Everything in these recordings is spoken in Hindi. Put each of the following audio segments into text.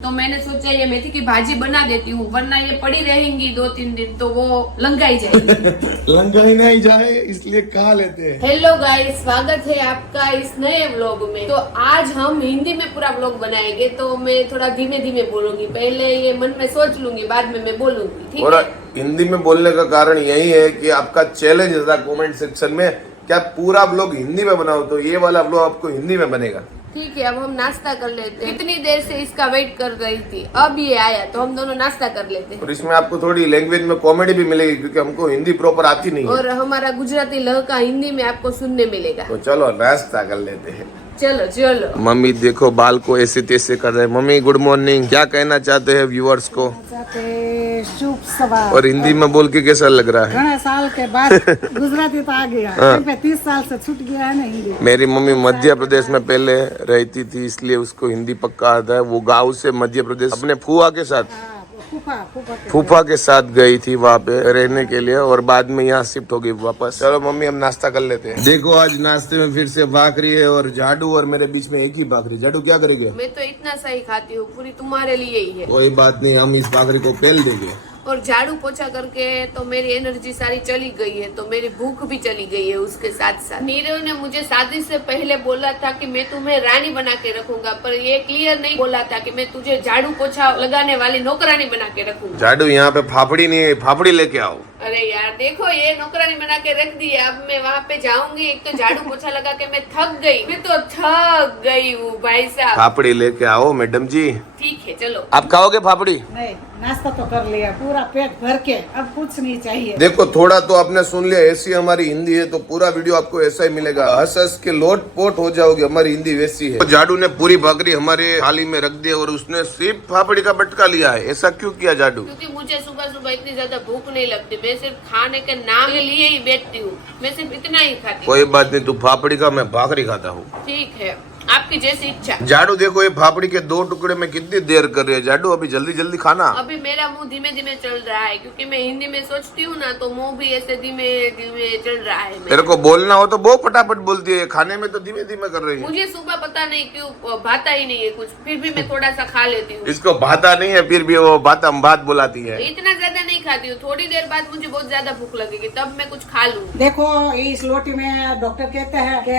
तो मैंने सोचा ये मेथी की भाजी बना देती हूँ, वरना ये पड़ी रहेंगी 2-3 दिन तो वो लंगाई जाएगी। लंगाई नहीं जाए इसलिए खा लेते हैं। हेलो गाइस, स्वागत है आपका इस नए व्लॉग में। तो आज हम हिंदी में पूरा व्लॉग बनाएंगे, तो मैं थोड़ा धीमे धीमे बोलूंगी। पहले ये मन में सोच लूंगी, बाद में मैं बोलूंगी, ठीक और है। हिंदी में बोलने का कारण यही है कि आपका चैलेंज था कमेंट सेक्शन में, क्या पूरा ब्लॉग हिंदी में बनाओ, तो ये वाला ब्लॉग आपको हिंदी में बनेगा। ठीक है, अब हम नाश्ता कर लेते हैं। कितनी देर से इसका वेट कर रही थी, अब ये आया तो हम दोनों नाश्ता कर लेते हैं। और इसमें आपको थोड़ी लैंग्वेज में कॉमेडी भी मिलेगी, क्योंकि हमको हिंदी प्रॉपर आती नहीं है। और हमारा गुजराती लहका हिंदी में आपको सुनने मिलेगा। तो चलो नाश्ता कर लेते हैं। चलो चलो। मम्मी देखो बाल को ऐसे तैसे कर रहे हैं। मम्मी गुड मॉर्निंग, क्या कहना चाहते हैं व्यूअर्स को? शुभ सवार। और हिंदी में बोल के कैसा लग रहा है? घना साल के बाद गुजराती तो आ गया। 30 साल से छूट गया है ना हिंदी। मेरी मम्मी मध्य प्रदेश में पहले रहती थी, इसलिए उसको हिंदी पक्का आता है। वो गांव से मध्य प्रदेश अपने फूफा के साथ फूफा के साथ गई थी वहाँ पे रहने के लिए, और बाद में यहाँ शिफ्ट हो गई वापस। चलो मम्मी हम नाश्ता कर लेते हैं। देखो आज नाश्ते में फिर से भाकरी है, और झाड़ू और मेरे बीच में एक ही भाकरी। झाड़ू क्या करेंगे? मैं तो इतना सही खाती हूँ, पूरी तुम्हारे लिए ही है। कोई बात नहीं, हम इस भाकरी को पेल देंगे। और झाड़ू पोछा करके तो मेरी एनर्जी सारी चली गई है, तो मेरी भूख भी चली गई है उसके साथ साथ। नीरव ने मुझे शादी से पहले बोला था कि मैं तुम्हें रानी बना के रखूंगा, पर ये क्लियर नहीं बोला था कि मैं तुझे झाड़ू पोछा लगाने वाली नौकरानी बना के रखूंगा। झाड़ू यहाँ पे फाफड़ी नहीं है, फाफड़ी लेके आओ। अरे यार देखो, ये नौकरानी बना के रख दी है। अब मैं वहाँ पे जाऊंगी, एक तो झाड़ू पोछा लगा के मैं थक गई, मैं तो थक गई हूँ भाई साहब। फाफड़ी लेके आओ मैडम जी। ठीक है चलो। आप खाओगे फाफड़ी? नहीं, नाश्ता तो कर लिया पूरा पेट भर के, अब कुछ नहीं चाहिए। देखो थोड़ा तो आपने सुन लिया, ऐसी हमारी हिंदी है, तो पूरा वीडियो आपको ऐसा ही मिलेगा। हंस हंस के लोट पोट हो जाओगे, हमारी हिंदी वैसी है। तो झाड़ू ने पूरी भाकरी हमारे थाली में रख दी, और उसने सिर्फ फाफड़ी का बटका लिया है। ऐसा क्यों किया झाड़ू? क्योंकि मुझे सुबह सुबह इतनी ज्यादा भूख नहीं लगती, मैं सिर्फ खाने के नाम के लिए ही बैठती हूँ। मैं सिर्फ इतना ही खाती हूँ। कोई बात नहीं, तू फाफड़ी का, मैं भाकरी खाता हूँ। ठीक है, आपकी जैसी इच्छा। झाड़ू देखो ये फाफड़ी के 2 टुकड़े में कितनी देर कर रही है। झाड़ू अभी जल्दी जल्दी खाना। अभी मेरा मुंह धीमे धीमे चल रहा है, क्योंकि मैं हिंदी में सोचती हूँ ना, तो मुंह भी ऐसे धीमे धीमे चल रहा है मेरा। तेरे को बोलना हो तो बहुत फटाफट बोलती है, खाने में तो धीमे धीमे कर रही है। मुझे सुबह पता नहीं क्यों भाता ही नहीं है कुछ, फिर भी मैं थोड़ा सा खा लेती हूँ। इसको भाता नहीं है, फिर भी वो बात बुलाती है। इतना ज्यादा नहीं खाती हूँ, थोड़ी देर बाद मुझे बहुत ज्यादा भूख लगेगी, तब मैं कुछ खा लूँ। देखो इस लोटी में डॉक्टर कहते हैं कि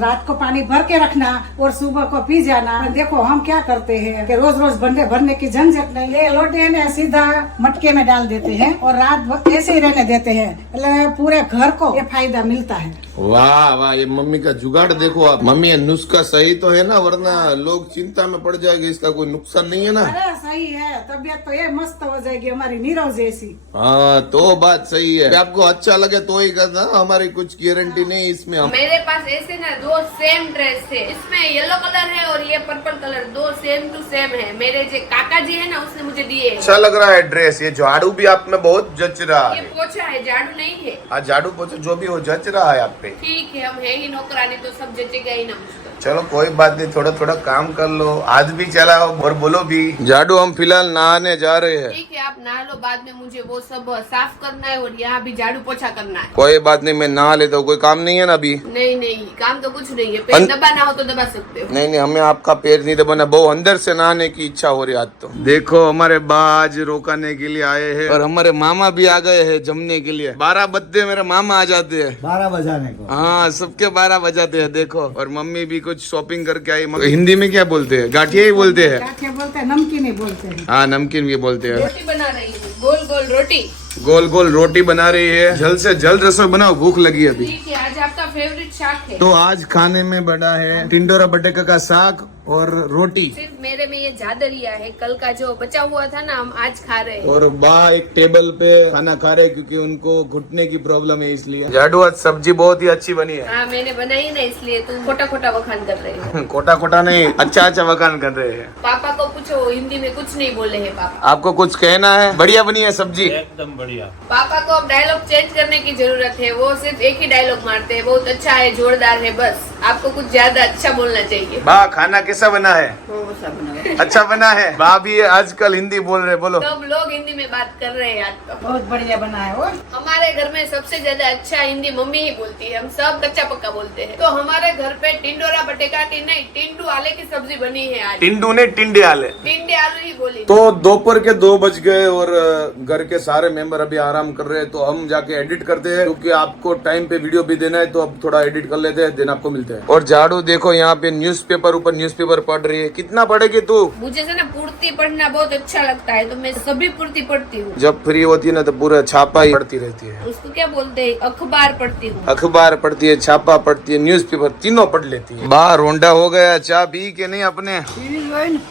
रात को पानी भर के रखना और सुबह को पी जाना। देखो हम क्या करते हैं कि रोज रोज भरने भरने की झंझट नहीं, ये लोटे ने सीधा मटके में डाल देते हैं और रात भर ऐसे ही रहने देते हैं, मतलब पूरे घर को ये फायदा मिलता है। वाह वाह, ये मम्मी का जुगाड़ देखो आप। मम्मी ये नुस्खा सही तो है ना, वरना लोग चिंता में पड़ जाएंगे। इसका कोई नुकसान नहीं है ना? अरे सही है, तबीयत तो ये मस्त हो जाएगी हमारी नीरव जैसी। हाँ तो बात सही है। आपको अच्छा लगे तो ही करना, हमारी कुछ गारंटी नहीं इसमें। हम मेरे पास ऐसे ना 2 सेम ड्रेस है, इसमें येलो कलर है और ये purple colour, 2 same to same है। मेरे जो काका जी है ना, उसने मुझे दिए है। अच्छा लग रहा है ड्रेस। ये झाड़ू भी आप में बहुत जच रहा ये है। पोछा है, झाड़ू नहीं है। आज झाड़ू पोछा जो भी हो जच रहा है आप पे। ठीक है, हम है ही नौकरानी, तो सब जचेगा ही ना मुझको। चलो कोई बात नहीं, थोड़ा थोड़ा काम कर लो, आज भी चलाओ और बोलो भी। झाड़ू हम फिलहाल नहाने जा रहे हैं। ठीक है, आप नहा लो, बाद में मुझे वो सब साफ करना है और यहाँ भी झाड़ू पोछा करना है। कोई बात नहीं, मैं नहा लेता हूँ, कोई काम नहीं है ना अभी। नहीं नहीं, काम तो कुछ नहीं है, पैर दबाना हो तो दबा सकते हो। नहीं नहीं, हमें आपका पैर नहीं दबाना, बहुत अंदर से नहाने की इच्छा हो रही आज तो। देखो हमारे बाज रोकाने के लिए आए हैं, और हमारे मामा भी आ गए हैं जमने के लिए। 12 बजे मेरे मामा आ जाते हैं। 12 बजाने को। हाँ सबके 12 बजाते हैं। देखो, और मम्मी भी कुछ शॉपिंग करके आई। हिंदी में क्या बोलते हैं? गाठिया ही बोलते हैं। क्या बोलते हैं? नमकीन नहीं बोलते हैं। हाँ नमकीन भी बोलते हैं। रोटी बना रही हूँ, गोल गोल रोटी। गोल गोल रोटी बना रही है। जल्द से जल्द रसोई बनाओ, भूख लगी अभी। ठीक है, आज आपका फेवरेट शाक है। तो आज खाने में बड़ा है टिंडोरा बटेका का साग और रोटी। सिर्फ मेरे में ये जादरिया है, कल का जो बचा हुआ था ना, हम आज खा रहे हैं। और बा एक टेबल पे खाना खा रहे, क्योंकि उनको घुटने की प्रॉब्लम है इसलिए। झाड़ू आज सब्जी बहुत ही अच्छी बनी है। हाँ मैंने बनाई ना, इसलिए तुम खोटा खोटा वखान कर रहे हो। कोटा कोटा नहीं, अच्छा अच्छा वखान कर रहे हैं। पापा को पूछो, हिंदी में कुछ नहीं बोले हैं पापा। आपको कुछ कहना है? बढ़िया बनी है सब्जी। एकदम बढ़िया। पापा को अब डायलॉग चेंज करने की जरूरत है, वो सिर्फ एक ही डायलॉग मारते हैं, बहुत अच्छा है, जोरदार है, बस आपको कुछ ज्यादा अच्छा बोलना चाहिए। बा खाना कैसा बना है? अच्छा बना है। भाभी आजकल हिंदी बोल रहे, बोलो। सब लोग हिंदी में बात कर रहे हैं आज तो। बहुत बढ़िया बना है वो। हमारे घर में सबसे ज्यादा अच्छा हिंदी मम्मी ही बोलती है, हम सब कच्चा पक्का बोलते हैं। तो हमारे घर पे टिंडोरा बटेका की नहीं, टिंडू आले की सब्जी बनी है आज। टिंडू ने टिंडे आले, टिंडे आलू ही बोली। तो दोपहर के 2 बज गए और घर के सारे मेंबर अभी आराम कर रहे हैं, तो हम जाके एडिट करते हैं क्योंकि आपको टाइम पे वीडियो भी देना है, तो अब थोड़ा एडिट कर लेते हैं, दिन आपको मिलते हैं। और झाड़ू देखो यहाँ पे न्यूज़पेपर ऊपर न्यूज़पेपर पढ़ रही है। कितना पढ़ेगी तू? मुझे से ना पूर्ति पढ़ना बहुत अच्छा लगता है, तो मैं सभी पूर्ति पढ़ती हूँ। जब फ्री होती है ना तो पूरा छापा ही पढ़ती रहती है। उसको क्या बोलते हैं? अखबार पढ़ती हूँ। अखबार पढ़ती है, छापा पढ़ती है, न्यूज़पेपर तीनों पढ़ लेती है। बाहर रोंडा हो गया, चाय पी के नहीं अपने?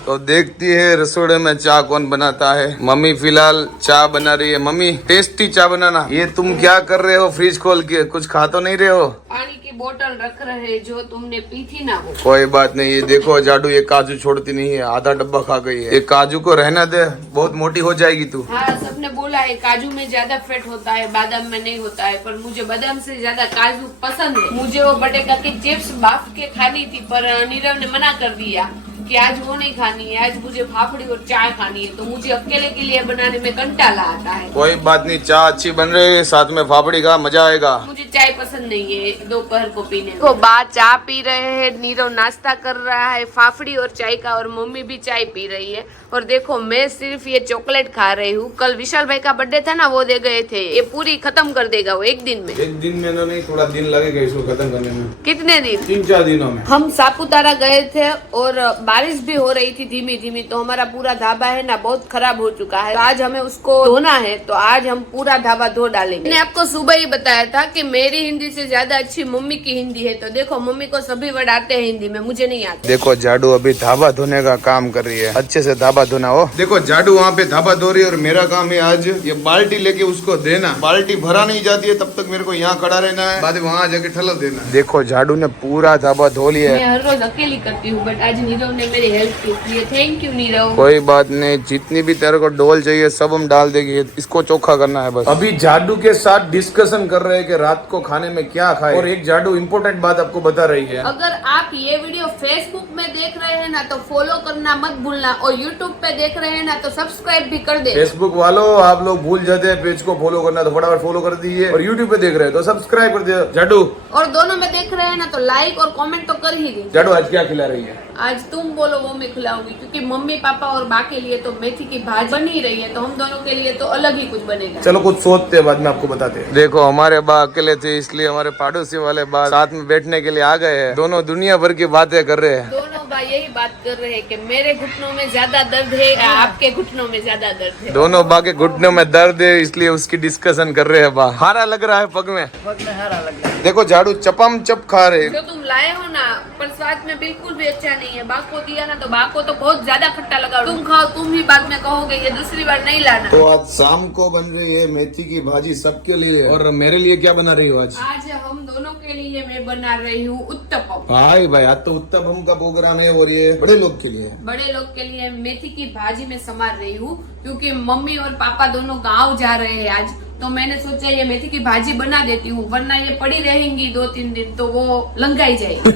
तो देखती है रसोड़े में चाय कौन बनाता है। मम्मी फिलहाल चाय बना रही है। मम्मी टेस्टी चाय बनाना। ये तुम क्या कर रहे हो? फ्रिज खोल के कुछ खा तो नहीं रहे हो? पानी की बोतल रख रहे जो तुमने पी थी ना वो। कोई बात नहीं। ये देखो जाडू, ये काजू छोड़ती नहीं है, आधा डब्बा खा गई है। ये काजू को रहना दे, बहुत मोटी हो जाएगी तू। हाँ, सबने बोला है काजू में ज्यादा फैट होता है, बादाम में नहीं होता है, पर मुझे बादाम से ज्यादा काजू पसंद है। मुझे वो बटेका की चिप्स बाफ के खानी थी, पर नीरव ने मना कर दिया कि आज वो नहीं खानी है, आज मुझे फाफड़ी और चाय खानी है। तो मुझे अकेले के लिए बनाने में कंटाला आता है। कोई बात नहीं, चाय अच्छी बन रही है, साथ में फाफड़ी का मजा आएगा। मुझे चाय पसंद नहीं है दोपहर को पीने में। तो बात चाय पी रहे हैं, नीरव नाश्ता कर रहा है फाफड़ी और चाय का, और मम्मी भी चाय पी रही है। और देखो मैं सिर्फ ये चॉकलेट खा रही हूँ। कल विशाल भाई का बर्थडे था ना, वो दे गए थे। ये पूरी खत्म कर देगा वो एक दिन में। एक दिन में तो नहीं, थोड़ा दिन लगेगा इसको खत्म करने में। कितने दिन? 3-4 दिनों में। हम सापुतारा गए थे और बारिश भी हो रही थी धीमी धीमी, तो हमारा पूरा ढाबा है ना बहुत खराब हो चुका है। तो आज हमें उसको धोना है, तो आज हम पूरा ढाबा धो डालेंगे। मैंने आपको सुबह ही बताया था कि मेरी हिंदी से ज्यादा अच्छी मम्मी की हिंदी है। तो देखो मम्मी को सभी वर्ड आते हैं हिंदी में, मुझे नहीं आते। देखो जाडू अभी धाबा धोने का काम कर रही है, अच्छे से धाबा धोना हो। देखो जाडू वहाँ पे धाबा धो रही है और मेरा काम है आज ये बाल्टी लेके उसको देना। बाल्टी भरा नहीं जाती है तब तक मेरे को यहाँ खड़ा रहना है, बाद में वहाँ जाके ठलक देना है। देखो जाडू ने पूरा धाबा धो लिया है। मैं हर रोज अकेली करती हूँ, बट आज नीरव ने मेरी हेल्प की, इसलिए थैंक यू नीरव। कोई बात नहीं, जितनी भी तेरे को डोल चाहिए सब हम डाल देंगे, इसको चोखा करना है बस। अभी जाडू के साथ डिस्कशन कर रहे हैं कि रात को खाने में क्या खाए। और एक जाडू इम्पोर्टेंट बात आपको बता रही है, अगर आप ये वीडियो फेसबुक में देख रहे हैं ना तो फॉलो करना मत भूलना, और यूट्यूब पे देख रहे हैं ना तो सब्सक्राइब भी कर दे। फेसबुक वालों आप लोग भूल जाते हैं पेज को फॉलो करना, तो फटाफट फॉलो कर दीजिए। और यूट्यूब पे देख रहे हैं तो सब्सक्राइब कर दिया जाडू। और दोनों में देख रहे हैं ना तो लाइक और कमेंट तो कर ही दीजिए। जाडू आज क्या खिला रही है? आज तुम बोलो वो मैं खिलाऊंगी, क्योंकि मम्मी पापा और बा के लिए तो मेथी की भाजी बन ही रही है, तो हम दोनों के लिए तो अलग ही कुछ बनेगा। चलो कुछ सोचते हैं, बाद में आपको बताते हैं। देखो हमारे बा अकेले थे, इसलिए हमारे पड़ोसी वाले बा साथ में बैठने के लिए आ गए हैं। दोनों दुनिया भर की बातें कर रहे हैं। दोनों बा यही बात कर रहे हैं कि मेरे घुटनों में ज्यादा दर्द है या आपके घुटनों में ज्यादा दर्द है। दोनों बा के घुटनों में दर्द है, इसलिए उसकी डिस्कशन कर रहे हैं। बा हारा लग रहा है पग में हारा लग रहा है। देखो झाड़ू चपम चप खा रहे। जो तुम लाए हो ना, पर स्वाद में बिल्कुल भी अच्छा नहीं है। बा को दिया ना तो बा को तो बहुत ज्यादा खट्टा लगा। तुम खाओ, तुम ही बाद में कहोगे ये दूसरी बार नहीं लाना। तो आज शाम को बन रही है मेथी की भाजी सबके लिए, और मेरे लिए क्या बना रही हो आज? आज हम दोनों के लिए मैं बना रही हूँ उत्तपम। भाई भाई आज तो उत्तपम का प्रोग्राम है, और ये बड़े लोग के लिए। बड़े लोग के लिए मेथी की भाजी में संभाल रही हूँ, क्योंकि मम्मी और पापा दोनों गाँव जा रहे हैं आज। तो मैंने सोचा ये मेथी की भाजी बना देती हूँ, वरना ये पड़ी रहेंगी 2-3 दिन तो वो लंगाई जाएगी।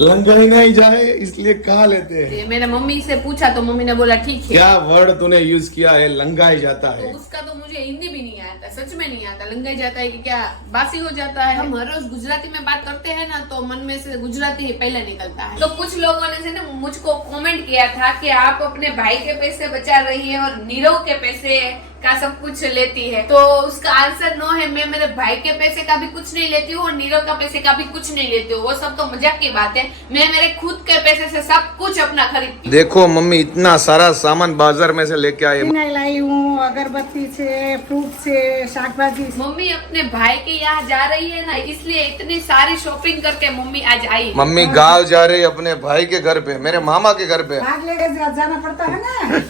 लंगाई नहीं जाए इसलिए कहा लेते हैं। मैंने मम्मी से पूछा तो मम्मी ने बोला ठीक है। क्या वर्ड तूने यूज किया है, लंगाई जाता है? तो उसका तो मुझे हिंदी भी नहीं आता, सच में नहीं आता। लंगाई जाता है कि क्या बासी हो जाता है? हम हर रोज गुजराती में बात करते हैं ना, तो मन में से गुजराती ही पहले निकलता है। तो कुछ लोगों ने से ना मुझको कमेंट किया था कि आप अपने भाई के पैसे बचा रही है और नीरव के पैसे का सब कुछ लेती है। तो उसका आंसर नो है। मैं मेरे भाई के पैसे का भी कुछ नहीं लेती हूँ और नीरव का पैसे का भी कुछ नहीं लेती हूँ। वो सब तो मजाक की बात है। मैं मेरे खुद के पैसे से सब कुछ अपना खरीदती हूँ। देखो मम्मी इतना सारा सामान बाजार में से लेके आई। फिनाइल लाई हूँ, अगरबत्ती से, फ्रूट से, शाकभाजी। मम्मी अपने भाई के यहाँ जा रही है ना, इसलिए इतनी सारी शॉपिंग करके मम्मी आज आई। मम्मी गाँव जा रही है अपने भाई के घर पे, मेरे मामा के घर पे। भाग लेके जाना पड़ता है ना।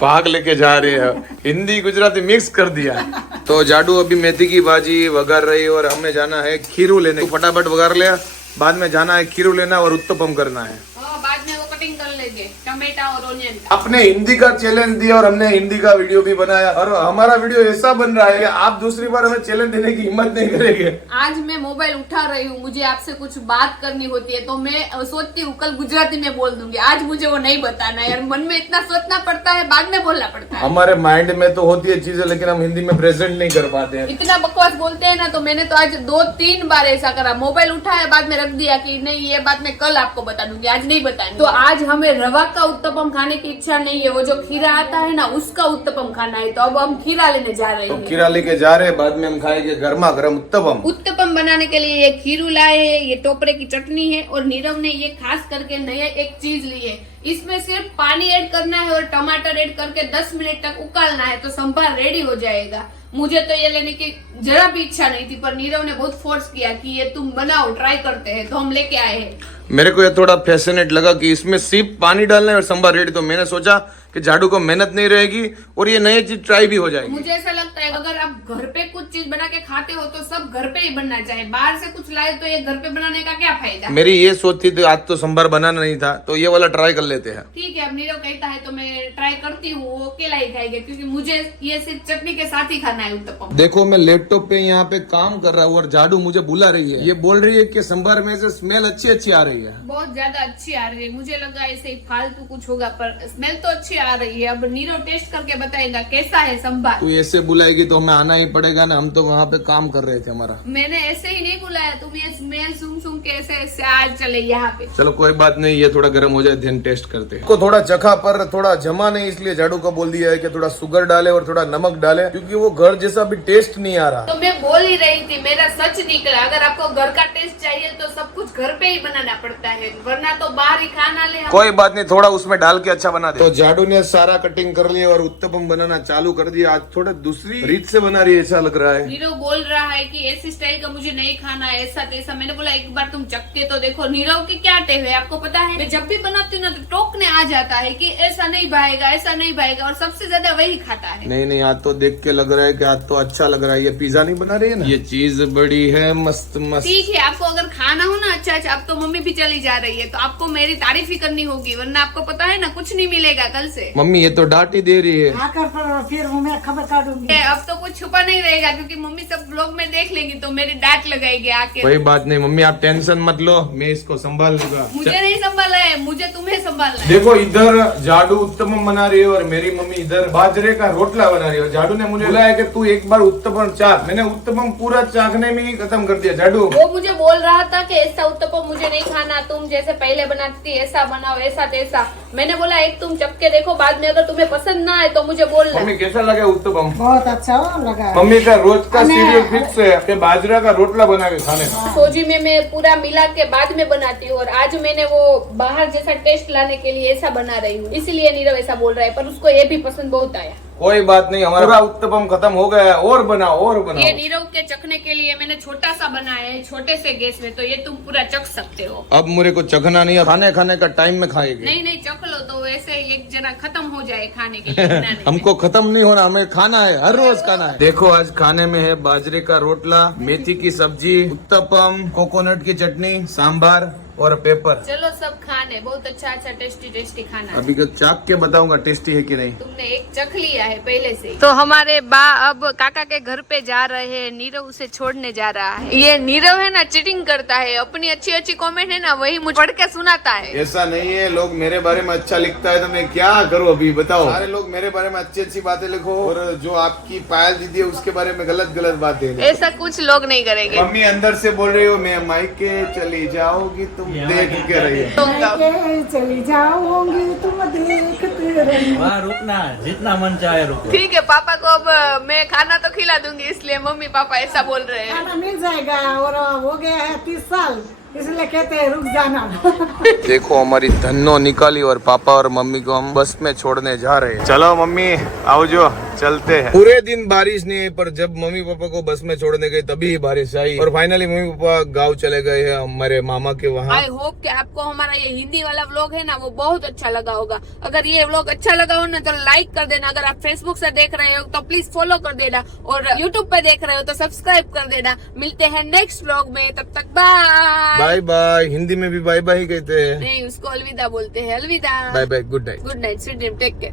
भाग लेके जा रही है, हिंदी गुजराती मिक्स कर दिया। तो जाडू अभी मेथी की भाजी वगार रही है और हमें जाना है खीरू लेने। तो फटाफट वगार लिया, बाद में जाना है खीरू लेना और उत्तपम करना है। बाद में वो कटिंग कर लेंगे। टमाटा और ऑनियन का। आपने हिंदी का चैलेंज दिया और हमने हिंदी का वीडियो भी बनाया और हमारा वीडियो ऐसा बन रहा है कि आप दूसरी बार हमें चैलेंज देने की हिम्मत नहीं करेंगे। आज मैं मोबाइल उठा रही हूँ, मुझे आपसे कुछ बात करनी होती है तो मैं सोचती हूँ कल गुजराती में बोल दूंगी, आज मुझे वो नहीं बताना है यार। मन में इतना सोचना पड़ता है, बाद में बोलना पड़ता है। हमारे माइंड में तो होती है चीजें लेकिन हम हिंदी में प्रेजेंट नहीं कर पाते हैं। इतना बकवास बोलते हैं ना, तो मैंने तो आज 2-3 बार ऐसा करा, मोबाइल उठाया बाद में रख दिया कि नहीं ये बात मैं कल आपको बता दूंगी, आज नहीं बताऊंगी। तो आज हमें रवा का उत्तपम खाने की इच्छा नहीं है, वो जो खीरा आता है ना उसका उत्तपम खाना है। तो अब हम खीरा लेने जा रहे तो हैं। खीरा लेके जा रहे हैं, बाद में हम खाएंगे गर्मा गर्म उत्तपम। उत्तपम बनाने के लिए ये खीरू लाए हैं, ये टोपरे की चटनी है और नीरव ने ये खास करके नया एक चीज ली है। इसमें सिर्फ पानी ऐड करना है और टमाटर ऐड करके 10 मिनट तक उकालना है तो संभार रेडी हो जाएगा। मुझे तो ये लेने की जरा भी इच्छा नहीं थी, पर नीरव ने बहुत फोर्स किया कि ये तुम बनाओ, ट्राई करते हैं, तो हम लेके आए हैं। मेरे को ये थोड़ा फैसिनेट लगा कि इसमें सिर्फ पानी डालना है और संभार रेडी। तो मैंने सोचा कि झाड़ू को मेहनत नहीं रहेगी और ये नई चीज ट्राई भी हो जाएगी। मुझे ऐसा लगता है अगर आप घर पे कुछ चीज बना के खाते हो तो सब घर पे ही बनना चाहिए, बाहर से कुछ लाए तो ये घर पे बनाने का क्या फायदा। मेरी ये सोच थी तो आज तो संभार बनाना नहीं था, तो ये वाला ट्राई कर लेते हैं। ठीक है, अब नीरव कहता है तो मैं ट्राई करती हूँ, वो अकेला ही खाएगा क्योंकि मुझे ये सिर्फ चटनी के साथ ही खाना है उत्तपम। देखो मैं लैपटॉप पे यहाँ पे काम कर रहा हूँ और झाड़ू मुझे बुला रही है। ये बोल रही है कि संभार में से स्मेल अच्छी आ रही है। बहुत ज्यादा अच्छी आ रही है, मुझे लगा ऐसे ही फालतू कुछ होगा पर स्मेल तो अच्छी आ रही है। अब नीरव टेस्ट करके बताएगा कैसा है संभार। तू ऐसे बुलाएगी तो हमें आना ही पड़ेगा ना, हम तो वहाँ पे काम कर रहे थे हमारा। मैंने ऐसे ही नहीं बुलाया, तुम ये स्मेल सुन के ऐसे आज चले यहाँ पे। चलो कोई बात नहीं, ये थोड़ा गर्म हो जाए देन टेस्ट करते हैं। को थोड़ा चखा पर थोड़ा जमा नहीं, इसलिए झाड़ू को बोल दिया है कि थोड़ा शुगर डाले और थोड़ा नमक डाले, क्योंकि वो घर जैसा भी टेस्ट नहीं आ रहा। तो मैं बोल ही रही थी, मेरा सच निकला। अगर आपको घर का टेस्ट चाहिए तो सब कुछ घर पे ही बनाना पड़ता है, वरना तो बाहर ही खाना ले। कोई बात नहीं, थोड़ा उसमें डाल के अच्छा बना दे। तो झाड़ू ने सारा कटिंग कर लिया और उत्तपम बनाना चालू कर दिया। आज थोड़ा दूसरी रीत से बना रही है, ऐसा लग रहा है। नीरव बोल रहा है कि ऐसी स्टाइल का मुझे नहीं खाना है, ऐसा तैसा। मैंने बोला एक बार तुम चख के तो देखो। नीरव की क्या टेव है आपको पता है, मैं जब भी बनाती हूँ ना तो टोकने आ जाता है कि ऐसा नहीं भाएगा, ऐसा नहीं भाएगा, और सबसे ज्यादा वही खाता है। नहीं आज तो देख के लग रहा है कि आज तो अच्छा लग रहा है। ये पिज्जा नहीं बना रही है ना, ये चीज बड़ी है मस्त मस्त। ठीक है, आपको अगर खाना हो ना अच्छा, अब तो मम्मी भी चली जा रही है तो आपको मेरी तारीफ ही करनी होगी, वरना आपको पता है ना कुछ नहीं मिलेगा कल से। मम्मी ये तो डांट ही दे रही है। आकर फिर मैं खबर काटूंगी। अब तो कुछ छुपा नहीं रहेगा क्योंकि मम्मी सब ब्लॉग में देख लेंगी तो मेरी डांट लगाएगी आके। कोई बात नहीं मम्मी, आप टेंशन मत लो, मैं इसको संभाल लूंगा। मुझे नहीं संभाला है, मुझे तुम्हें संभालना है। देखो इधर झाड़ू उत्तपम बना रही है और मेरी मम्मी इधर बाजरे का रोटला बना रही है। झाड़ू ने मुझे बुलाया कि तू एक बार उत्तपम चाख। मैंने उत्तपम पूरा चाखने में ही खत्म कर दिया। झाड़ू वो मुझे बोल रहा था कि ऐसा उत्तपम मुझे नहीं खाना, तुम जैसे पहले बनाती थी ऐसा बनाओ, ऐसा तैसा। मैंने बोला एक तुम चख के देखो, बाद में अगर तुम्हें पसंद ना आए तो मुझे बोलना। मम्मी कैसा लगा उत्तपम? बहुत अच्छा लगा। मम्मी का रोज का सीरियल फिक्स है कि बाजरा का रोटला बना के खाने का। सोजी में मैं पूरा मिला के बाद में बनाती हूँ और आज मैंने वो बाहर जैसा टेस्ट लाने के लिए ऐसा बना रही हूँ, इसलिए नीरव ऐसा बोल रहा है, पर उसको ये भी पसंद बहुत आया। कोई बात नहीं, हमारा पूरा उत्तपम खत्म हो गया है, और बनाओ और बनाओ। ये नीरव के चखने के लिए मैंने छोटा सा बनाया है, छोटे से गैस में, तो ये तुम पूरा चख सकते हो। अब मुझे को चखना नहीं है, खाने का टाइम में खाएंगे। नहीं चख लो तो ऐसे एक जना खत्म हो जाए खाने के लिए। बनाने में। हमको खत्म नहीं होना, हमें खाना है, हर रोज खाना है। देखो आज खाने में है बाजरे का रोटला, मेथी की सब्जी, उत्तपम, कोकोनट की चटनी, सांभर और पेपर। चलो सब खाने, बहुत अच्छा टेस्टी खाना। अभी को चाक के बताऊंगा टेस्टी है कि नहीं। तुमने एक चख लिया है पहले से। तो हमारे बा अब काका के घर पे जा रहे हैं, नीरव उसे छोड़ने जा रहा है। ये नीरव है ना चीटिंग करता है, अपनी अच्छी कमेंट है ना वही मुझे पढ़ के सुनाता है। ऐसा नहीं है, लोग मेरे बारे में अच्छा लिखता है तो मैं क्या करूँ अभी बताओ। सारे लोग मेरे बारे में अच्छी बातें लिखो और जो आपकी पायल दीदी है उसके बारे में गलत बातें। ऐसा कुछ लोग नहीं करेंगे। मम्मी अंदर से बोल रही हो मैं मायके चली जाओगी तुम देख के रहिए। चली जाऊंगी तुम देखते रहिए। वहाँ रुकना, जितना मन चाहे रुको। ठीक है, पापा को अब मैं खाना तो खिला दूंगी, इसलिए मम्मी पापा ऐसा बोल रहे हैं। खाना मिल जाएगा और हो गया है 30 साल, इसलिए कहते हैं रुक जाना। देखो हमारी धन्नो निकाली और पापा और मम्मी को हम बस में छोड़ने जा रहे हैं। चलो मम्मी आओ जो चलते हैं। पूरे दिन बारिश नहीं है, पर जब मम्मी पापा को बस में छोड़ने गए तभी बारिश आई और फाइनली मम्मी पापा गांव चले गए हैं हमारे मामा के वहाँ। आई होप कि आपको हमारा ये हिंदी वाला व्लॉग है ना वो बहुत अच्छा लगा होगा। अगर ये व्लॉग अच्छा लगा हो ना तो लाइक कर देना, अगर आप फेसबुक से देख रहे हो तो प्लीज फॉलो कर देना, और यूट्यूब पे देख रहे हो तो सब्सक्राइब कर देना। मिलते हैं नेक्स्ट व्लॉग में, तब तक बाय। Bye bye. हिंदी में भी बाय बाय ही कहते हैं। नहीं, उसको अलविदा बोलते हैं। अलविदा। Bye bye, good night. Good night, sweet dream, take care.